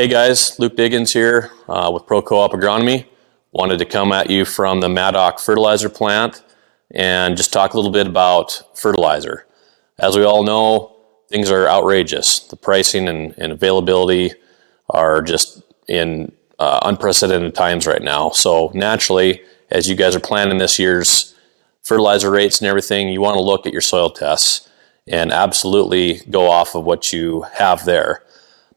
Hey guys, Luke Diggins here with Pro Co-op Agronomy. Wanted to come at you from the Maddock fertilizer plant and just talk a little bit about fertilizer. As we all know, things are outrageous. The pricing and availability are just in unprecedented times right now. So naturally, as you guys are planning this year's fertilizer rates and everything, you want to look at your soil tests and absolutely go off of what you have there.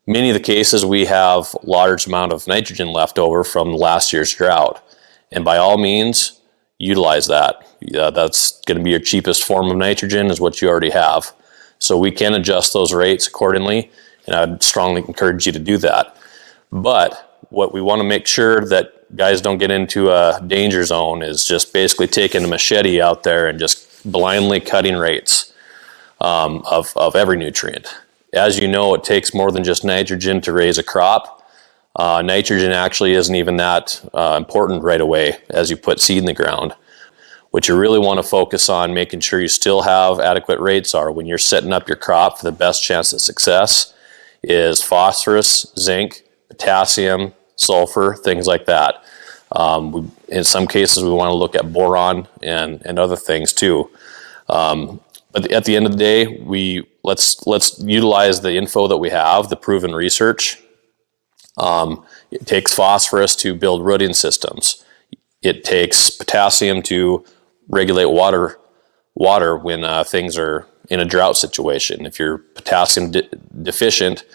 Many of the cases we have large amount of nitrogen left over from last year's drought, and by all means utilize that. That's going to be your cheapest form of nitrogen is what you already have. So we can adjust those rates accordingly, and I'd strongly encourage you to do that. But what we want to make sure that guys don't get into a danger zone is just basically taking a machete out there and just blindly cutting rates of every nutrient. As you know, it takes more than just nitrogen to raise a crop. Nitrogen actually isn't even that important right away as you put seed in the ground. What you really want to focus on making sure you still have adequate rates are when you're setting up your crop for the best chance of success is phosphorus, zinc, potassium, sulfur, things like that. In some cases we want to look at boron and other things too. But at the end of the day, let's utilize the info that we have, the proven research. It takes phosphorus to build rooting systems. It takes potassium to regulate water when things are in a drought situation. If you're potassium deficient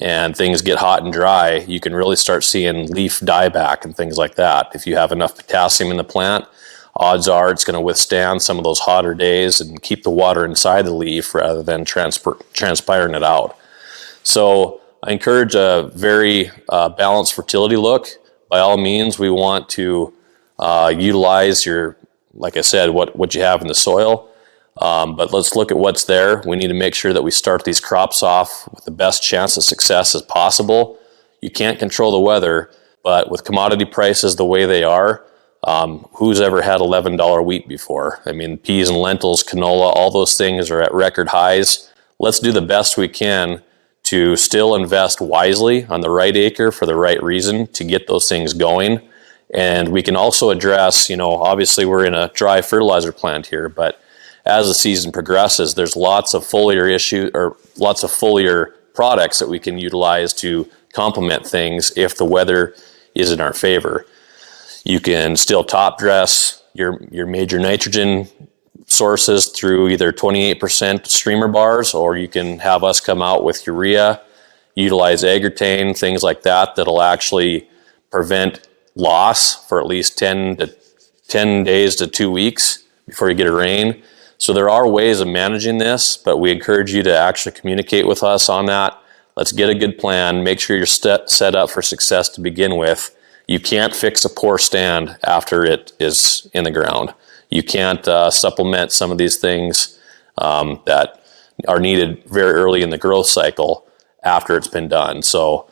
and things get hot and dry, you can really start seeing leaf dieback and things like that. If you have enough potassium in the plant, odds are it's going to withstand some of those hotter days and keep the water inside the leaf rather than transpiring it out. So I encourage a very balanced fertility look. By all means, we want to utilize your, like I said, what you have in the soil. But let's look at what's there. We need to make sure that we start these crops off with the best chance of success as possible. You can't control the weather, but with commodity prices the way they are, who's ever had $11 wheat before? I mean, peas and lentils, canola, all those things are at record highs. Let's do the best we can to still invest wisely on the right acre for the right reason to get those things going. And we can also address, obviously we're in a dry fertilizer plant here, but as the season progresses, there's lots of foliar products that we can utilize to complement things if the weather is in our favor. You can still top dress your major nitrogen sources through either 28% streamer bars, or you can have us come out with urea, utilize agrotane, things like that that'll actually prevent loss for at least 10 days to 2 weeks before you get a rain. So there are ways of managing this, but we encourage you to actually communicate with us on that. Let's get a good plan, make sure you're set up for success to begin with. You can't fix a poor stand after it is in the ground. You can't supplement some of these things that are needed very early in the growth cycle after it's been done. So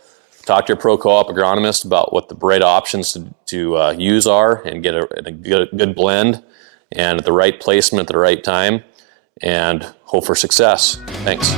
talk to your Pro Co-op agronomist about what the right options to use are and get a good blend and the right placement at the right time and hope for success. Thanks.